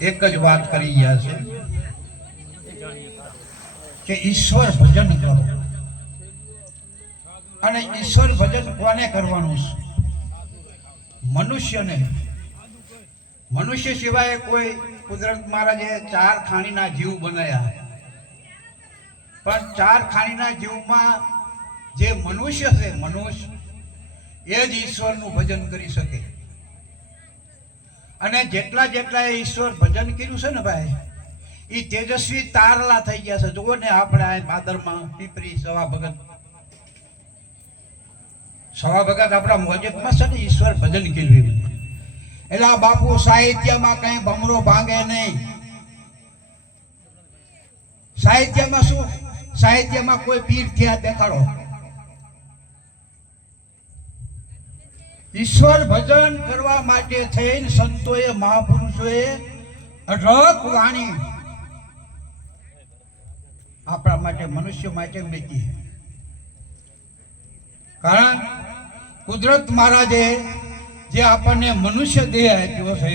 એક જ વાત કરી ગયા છે કે ઈશ્વર ભજન કરો. અને ઈશ્વર ભજન કોને કરવાનું છે? મનુષ્યને. મનુષ્ય સિવાય કોઈ કુદરત મહારાજે 4 ખાણીના જીવ બનાવ્યા, પણ 4 ખાણીના જીવમાં જે મનુષ્ય છે, મનુષ્ય એ જ ઈશ્વરનું ભજન કરી શકે. અને જેટલા જેટલા ઈશ્વર ભજન કર્યું છે ને ભાઈ, એ તેજસ્વી તારલા થઈ ગયા છે. જુઓ ને આપણે આ ભાદરમાં પીપરી સવા ભગત આપણા મોજેકમાં છે ને ઈશ્વર ભજન કર્યું. એટલે આ બાપુ સાહિત્યમાં કઈ ભમરો ભાંગે નહીં. સાહિત્યમાં શું? સાહિત્યમાં કોઈ પીર થયા દેખાડો. ઈશ્વર ભજન કરવા માટે થઈને સંતોએ મહાપુરુષોએ અઢળક વાણી આપણા માટે, મનુષ્ય માટે મૂકી. કારણ કુદરત મહારાજે જે આપણને મનુષ્ય દેહ આપ્યો છે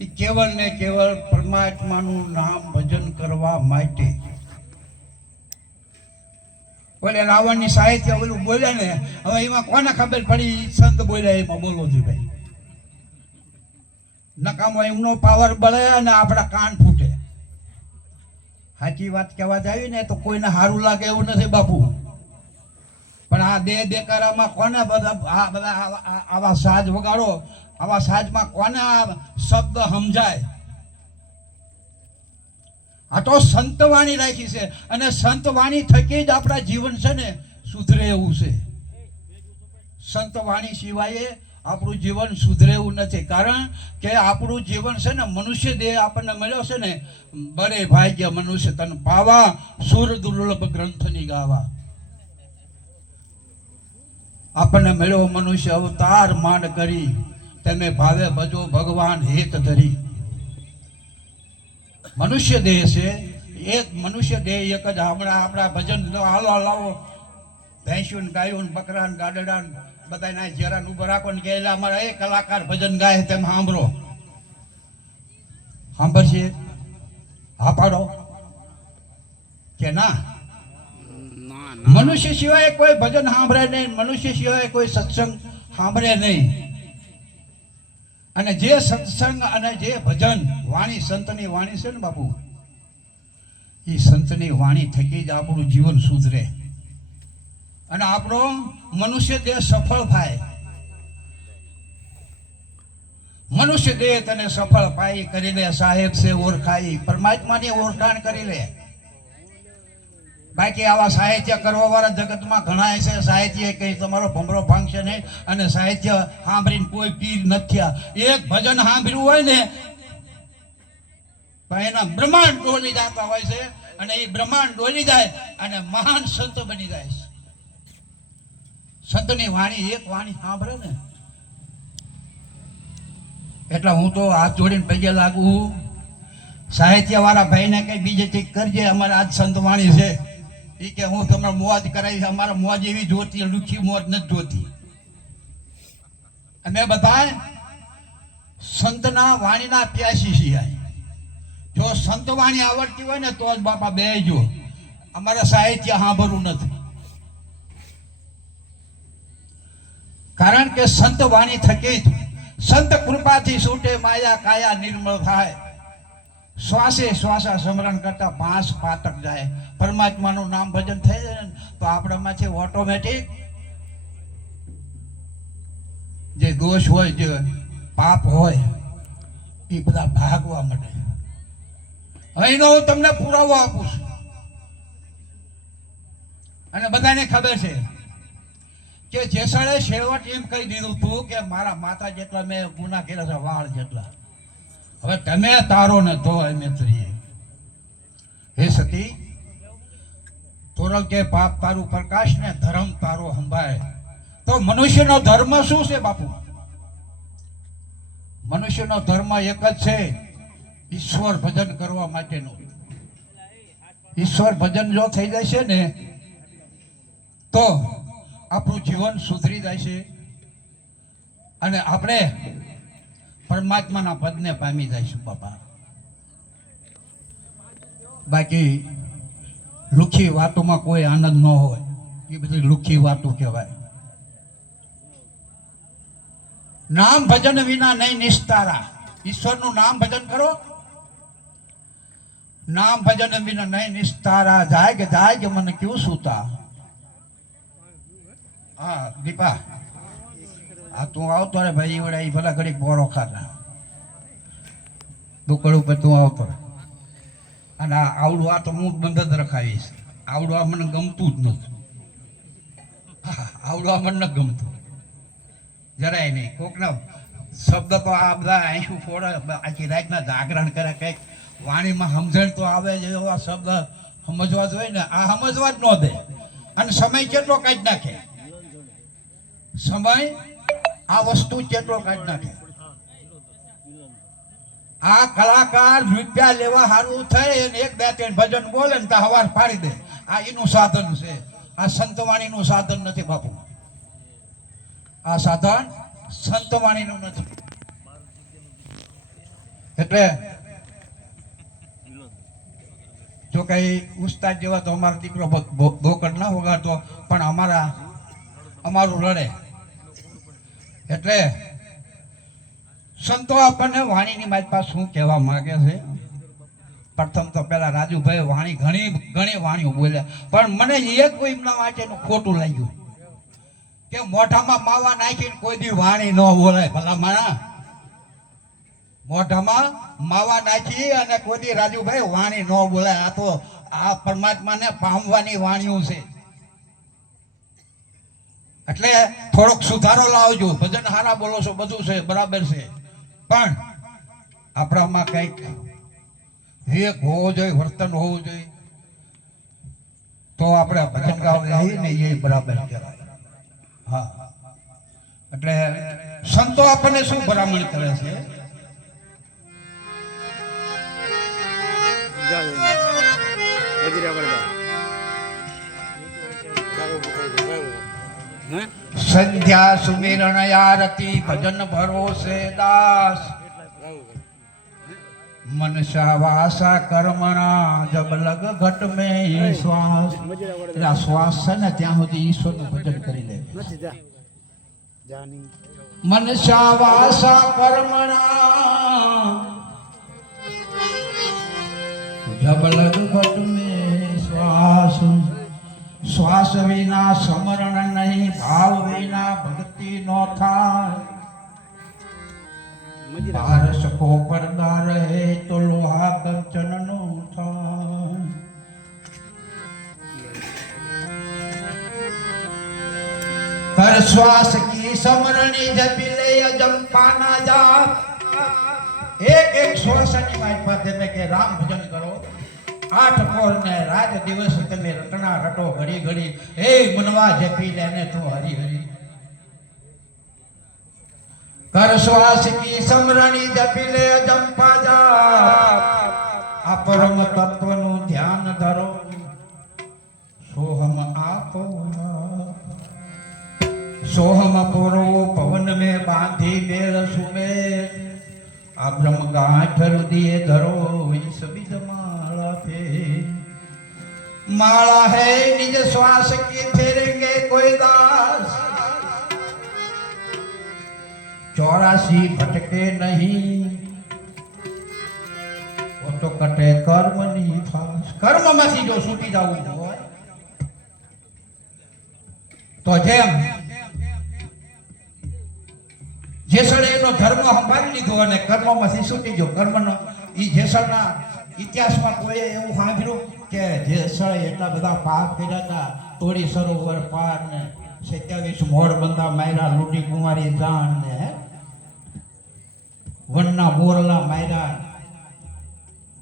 એ કેવળ ને કેવળ પરમાત્માનું નામ ભજન કરવા માટે. બોલે રાવણની સાહિત્ય ઓલું બોલે ને, હવે એમાં કોને ખબર પડી સંત બોલ્યા એમાં બોલવો જોઈએ ભાઈ. નકામો એમનો પાવર બળે અને આપણા કાન ફૂટે. સાચી વાત કહેવા જાય ને તો કોઈને સારું લાગે એવું નથી બાપુ. પણ આ દેકારામાં કોને બધા આવા સાજ વગાડો, આવા સાજમાં કોને આ શબ્દ સમજાય? આ તો સંતવાણી રાખી છે, અને સંતવાણી થકી જ આપણા જીવન છે ને સુધરે એવું છે. સંતવાણી સિવાય આપણું જીવન સુધરે એવું નથી. કારણ કે આપણું જીવન છે ને મનુષ્ય દેહ આપણને મળ્યો છે ને, બરે ભાગ્ય મનુષ્ય તન પાવા, સુર દુર્લભ ગ્રંથની ગાવા. આપણને મળ્યો મનુષ્ય અવતાર માંડ કરી, તમે ભાવે ભજો ભગવાન હેત ધરી. મનુષ્ય દેહ છે, એક મનુષ્ય દેહ એક જ. હમણાં આપણા ભજન હાલો લાવો, ભેંસ્યું ને ગાયું ને બકરા ને ગાડડા બધાના જરા ઉભો રાખો ને કે અમારા એ કલાકાર ભજન ગાય તેમ સાંભળો. સાંભળશે? હા પાડો કે ના? મનુષ્ય સિવાય કોઈ ભજન સાંભળે નહીં, મનુષ્ય સિવાય કોઈ સત્સંગ સાંભળે નહીં. અને જે સત્સંગ અને જે ભજન વાણી, સંતની વાણી છે ને બાપુ, એ સંતની વાણી થકી જ આપણું જીવન સુધરે અને આપણો મનુષ્ય દેહ સફળ થાય. મનુષ્ય દેહ તને સફળ પાઈ કરી લે, સાહેબ છે ઓળખાઈ, પરમાત્માની ઓળખાણ કરી લે. બાકી આવા સાહિત્ય કરવા વાળા જગતમાં ઘણા છે. સાહિત્ય કઈ તમારો ભમરો ભાંગશે નહીં, અને સાહિત્ય સાંભળીને કોઈ પીર નથી. એક ભજન સાંભળ્યું હોય ને તો એના બ્રહ્માંડ ડોલી જતા હોય છે, અને એ બ્રહ્માંડ ડોલી જાય અને મહાન સંત બની જાય છે. સંતની વાણી, એક વાણી સાંભળે ને એટલે હું તો હાથ જોડીને પગે લાગુ. સાહિત્ય વાળા ભાઈને કઈ બીજે ચીજ કરજે, અમારે આજ સંત વાણી છે એ કે હું તમને મોજ કરાવીશ. અમારા મોજ એવી જોતી, લુખી મોજ નથી જોતી. અમે બધા સંતના વાણીના પ્યાસી છીએ. જો સંત વાણી આવડતી હોય ને તો જ બાપા બેજો. અમારે સાહિત્ય સાંભળવું નથી. કારણ કે સંત વાણી થકી જ, સંત કૃપાથી છૂટે માયા કાયા નિર્મળ થાય. શ્વાસે શ્વાસા સ્મરણ કરતા 5 પાતક જાય. પરમાત્માનું નામ ભજન થઈ જાય ને તો આપણામાંથી ઓટોમેટિક જે દોષ હોય, જે પાપ હોય, એ બધા ભાગવા માંડે. અહીંનો હું તમને પુરાવો આપું છું, અને બધાને ખબર છે કે જેસળે છેવટ એમ કહી દીધું તું કે મારા માતા જેટલા મેં ગુના કર્યા છે, વાળ જેટલા. હવે તમે તારો ને તો અમે તરીએ. હે સતી, તોરલ કે પાપ તારું પ્રકાશ ને ધર્મ તારો સંભાળે. તો મનુષ્યનો ધર્મ શું છે બાપુ? મનુષ્યનો ધર્મ એક જ છે, ઈશ્વર ભજન કરવા માટેનો. ઈશ્વર ભજન જો થઈ જાય છે ને તો આપણું જીવન સુધરી જાય છે, અને આપણે પરમાત્માના પદને પામી જઈશું બાપા. બાકી લુખી વાતોમાં કોઈ આનંદ ન હોય, એ બધી લુખી વાતો કહેવાય. નામ ભજન વિના નહીં નિસ્તારા. ઈશ્વરનું નામ ભજન કરો, નામ ભજન વિના નહીં નિસ્તારા. જાય કે મને ક્યું સૂતા. હા દીપા, આ તું આવતો રે ભાઈ, વડે એ ભલા ઘડીક બોરો ખાતા દુકડ ઉપર તું આવતો રે. અને આવડું આ તો હું બંધ જ રખાવીશ. આવડું આ મને ગમતું જ નથી. આવડું આ મને ન ગમતું જરાય નહીં. કોકના શબ્દ તો આ બધા આંસુ ફોડે, આખી રાતના જાગરણ કરે, કંઈક વાણીમાં સમજણ તો આવે છે. એવા શબ્દ સમજવા જોઈએ ને, આ સમજવા જ ન દે. અને સમય કેટલો કાઢી નાખે, સમય આ વસ્તુ કેટલો કાઢી નાખે. આ કલાકાર રૂપિયા લેવા સારું થાય અને એક બે ત્રણ ભજન બોલે ને તો હવાર પાડી દે. આ એનું સાધન છે. આ સંતવાણીનું સાધન નથી બાપુ. આ સાધન સંતવાણીનું નથી. એટલે જો કઈ ઉસ્તાદ જેવા તો અમારો દીકરો બોકડ ના વગાડતો, પણ અમારું લડે. એટલે સંતો આપણને વાણીની મારી પાસે શું કહેવા માંગે છે. પ્રથમ તો પેલા રાજુભાઈ વાણી ઘણી વાણીઓ બોલ્યા, પણ મને એક કોઈ એમના વાંચેનું ખોટું લાગ્યું કે મોઢામાં માવા નાખીને કોઈ દી વાણી ન બોલાય. ભલા માણા, મોઢામાં માવા નાખી અને કોઈ દી રાજુભાઈ વાણી ન બોલાય. આ તો આ પરમાત્માને પામવાની વાણીઓ છે. એટલે થોડોક સુધારો લાવજો. ભજન હારા બોલો છો, બધું છે બરાબર છે, પણ આપણામાં કંઈક વિવેક હોવો જોઈએ, વર્તન હોવું જોઈએ, તો આપણે ભજન ગાવા ને એ બરાબર કહેવાય. હા, એટલે સંતો આપણને શું ભલામણ કરે છે? સંધ્યા સુમિરણ આરતી ભજન ભરોસે દાસ, मनसा वासा कर्मणा जब लग घट में श्वास. એટલે શ્વાસ છે ને ત્યાં સુધી ઈશ્વરનું ભજન કરી લે. मनसा वासा कर्मणा जब लग घट में श्वास. श्वास विना समरण नहीं, भाव विना भक्ति नो થાય. પારસ કો પડદા રહે તો લોહા કંચન નો થાય. કર શ્વાસ કી સમરણી જપી લે અજંપા ના જાત. એક શ્વાસની માહિતી તમે કે રામ ભજન કરો. 8 પોર ને રાત દિવસ તમે રટણા રટો ઘડી ઘડી. હે મનવા જપી લેને તો હરી હરી. कर श्वास की समरणी जपी ले अजंपा जाप. आ परम तत्व नु ध्यान धरो, सोहम आपो. सोहम पुरो पवन में बांधी मेर सुमेर. आ ब्रह्म गांठ हृदय धरो, इस बीज माला थे. माला है निज श्वास की फेरेंगे कोई दास. 84 भटके नहीं, वो तो कटे कर्म नहीं फास. कर्म માંથી જો છૂટી જવું હોય તો જેમ જેસળેનો ધર્મ સંભાળી લીધો અને કર્મમાંથી છૂટી ગયો. કર્મનો ઈ જેસળના ઇતિહાસમાં કોઈ એવું સાંભળ્યું કે જેસળે એટલા બધા પાપ કર્યા હતા, તોડી સરોવર પાર ને 27 મોડ બંદા માર્યા, લૂંટી કુંવારી જાન ને વનના મોરલા માર્યા,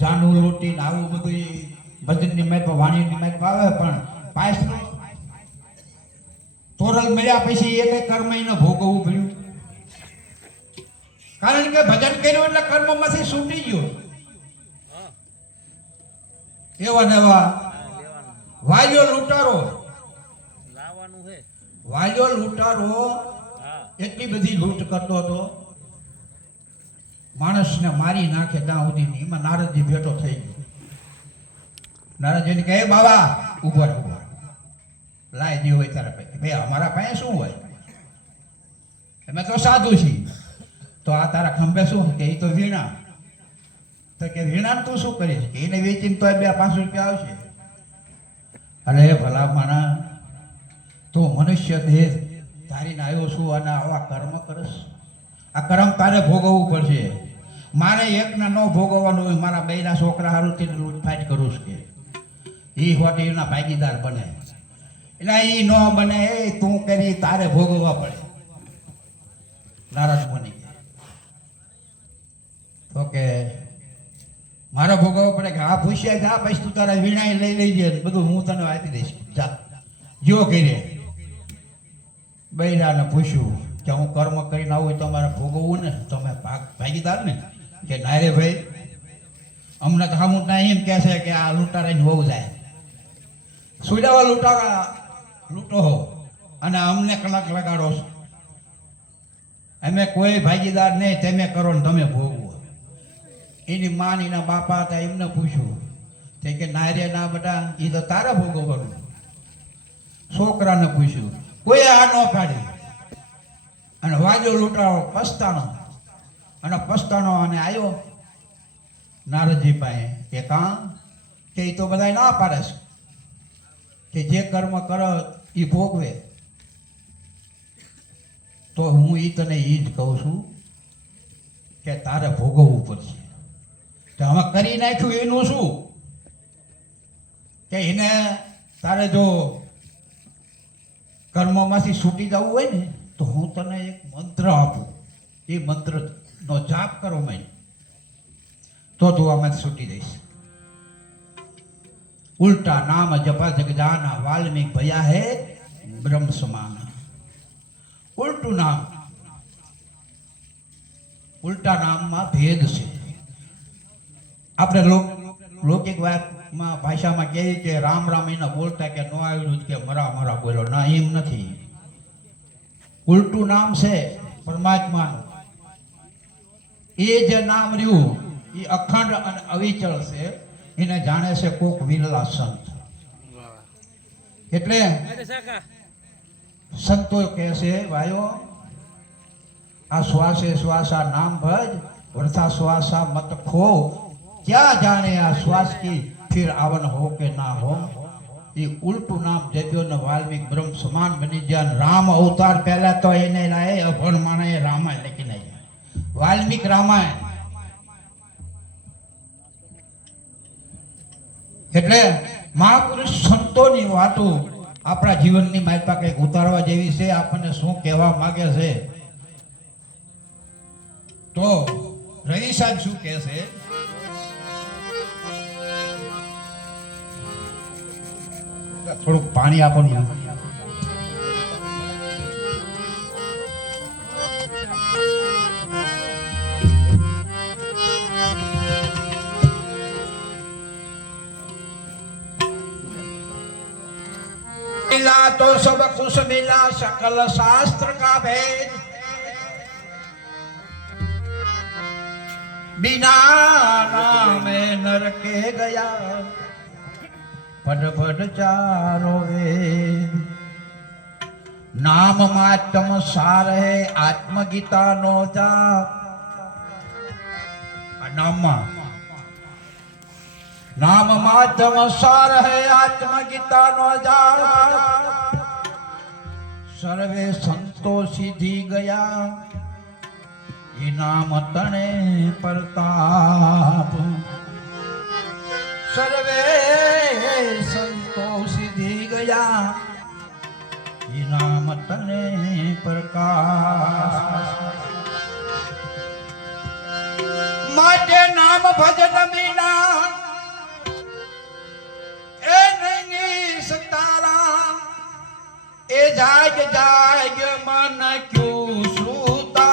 જાનું લૂંટીને આવું બધું ભજનની મેપ વાણીની મેપ આવે. પણ પાસ તોરલ મળ્યા પછી એ કઈ કર્મ એને ભોગવવું પડ્યું. કારણ કે ભજન કર્યું એટલે કર્મમાંથી છૂટી ગયો. એવા ને એવા વાલ્યો લૂંટારો, વાલ્યો લૂંટારો એટલી બધી લૂંટ કરતો હતો માણસને મારી નાખે ત્યાં સુધી એમાં નારદજી ભેટો થઈ ગયો. નારદજીને કહે બાબા ઉભો રહે, ઉભો રહે. લાય જે હોય તારા પૈકી. ભાઈ અમારા પાસે શું હોય, અમે તો સાધુ છીએ. તો આ તારા ખંભે શું કે એ તો વીણા. તો કે વીણા તું શું કરીશ કે એને વેચીને તો 2-5 રૂપિયા આવશે. અરે ભલા માણા, તું મનુષ્ય દેહ ધારીને આવ્યો છું અને આવા કર્મ કરશ. આ કર્મ તારે ભોગવવું પડશે. મારે એકને ન ભોગવવાનું હોય. મારા બેના છોકરા હારું થી લૂંટફાટ કરું છું કે એ હોટી એના ભાગીદાર બને. એટલે એ ન બને, એ તું કરી તારે ભોગવવા પડે. નારાજ મુનિ તો કે મારે ભોગવવા પડે કે હા પૂછ્યા જા પછી તું તારા વીણાઈ લઈ લેજે, બધું હું તને આપી દઈશ. જા જો કરે. બૈરાને પૂછ્યું કે હું કર્મ કરીને આવું તો મારે ભોગવવું ને, તો અમે ભાગીદાર ને કે ના રે ભાઈ, અમને તો હમું ના એમ કહે છે કે આ લૂંટારાની વહુ જાય. સુડાવા લૂંટારા લૂંટો હો અને અમને કલાક લગાડો છો. અમે કોઈ ભાગીદાર નહીં, તમે કરો ને તમે ભોગવો. એની માન એના બાપા હતા એમને પૂછ્યું તે કે ના રે ના બેટા, એ તો તારે ભોગવવાનું. છોકરાને પૂછ્યું, કોઈ આ ન પાડી. અને વાજો લૂંટારો પસ્તાનો અને પસ્તાનો અને આવ્યો નારદજી પાસે કે કાં કે એ તો બધા ના પાડે છે કે જે કર્મ કરો એ ભોગવે. તો હું એ તને એ જ કહું છું કે તારે ભોગવવું પડશે. તો અમે કરી નાખ્યું એનું શું કે એને તારે જો કર્મમાંથી છૂટી જવું હોય ને તો હું તને એક મંત્ર આપું. એ મંત્રનો જાપ કરો મેં તો તું આમાં છૂટી જઈશ. ઉલ્ટા નામ જપા જગજાના વાલ્મીક ભયા હે બ્રહ્મ સમાન. ઉલટું નામ, ઉલ્ટા નામમાં ભેદ છે. આપણે લૌકિક વાતમાં ભાષામાં કહીએ કે રામ રામ એના બોલતા કે ન આવ્યું કે મરા મરા બોલો, ના એમ નથી. ઉલટું નામ છે પરમાત્માનું. એ જે નામ રહ્યું એ અખંડ અને અવિચળ છે. એને જાણે છે કોક વિરલા સંત. એટલે સંતો કહે છે ભાઈઓ, આ શ્વાસે શ્વાસા નામ ભજ વૃથા શ્વાસા મત ખો. क्या जाने आ श्वास की फिर आवन हो के ना हो. ये उल्टू नाम जप्यो ने वाल्मीक ब्रह्म समान बनी जान. राम अवतार पहला तो એને લાય અભણ માણે રામાયણ લખી નાખ્યા. વાલ્મીક રામાયણ. એટલે મહાપુરુષ સંતોની વાતો આપણા જીવનની માલપા કંઈક ઉતારવા જેવી છે. આપણને શું કહેવા માંગે છે તો રવિ સાહેબ શું કહે છે, થોડુંક પાણી આપો ને. मिला तो सब कुछ मिला सकल शास्त्र का भेद. बिना नामे नरके गया पद पद चारो वेद. नाम मातम सार है आत्मगीता नो जाप. नाम मातम सार है आत्मगीता नो जाप. सर्वे संतो सिद्धि गया ये नाम तने प्रताप. सर्वे संतो सिद्धि गया ये नाम तने प्रकाश. माटे नाम भजन बिना ए नहीं सतारा. ए जाग जाग मन क्यों सूता.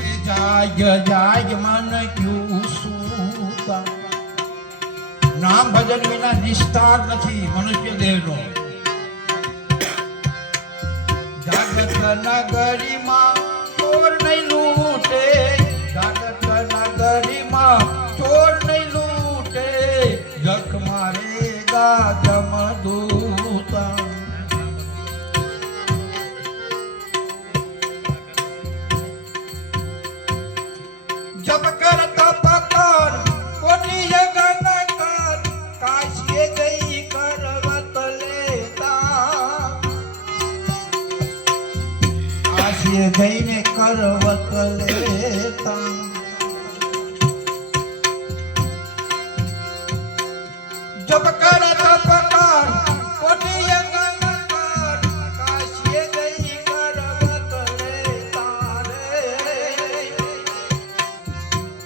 ए जाग जाग मन क्यों सूता. नाम भजन विना निस्तार નથી મનુષ્ય દેહનો. જાગૃત નગરીમાં ચોર નહીં લૂટે, જાગત નગરીમાં ચોર નહીં લૂટે, જખ મારેગા જમદૂતા. જપ કર તપ કર કોટીએ ગણ કર, કાશીએ ગઈ કરવત લેતા, કાશીએ ગઈને કરવત લેતા. જપ કર તપ કર કોટીએ ગણ કર, કાશીએ ગઈ કરવત લેતા રે,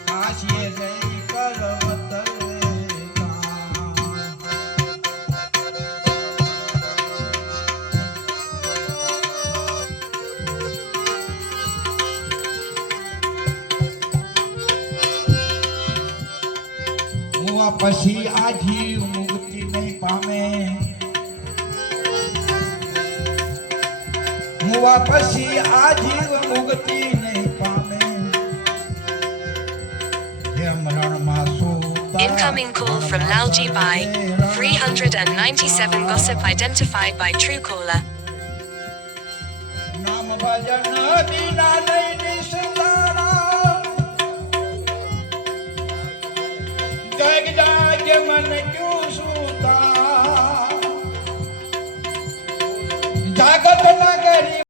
કાશીએ ગઈ કરવત લેતા. મુવા પછી આ જીવ મુક્તિ નહીં પામે, મુવા પછી આ જીવ મુક્તિ નહીં પામે. જેમ રણમાં સૂતા Incoming call from Lalji Bai. 397 gossip identified by Truecaller. નામ ભજન બિના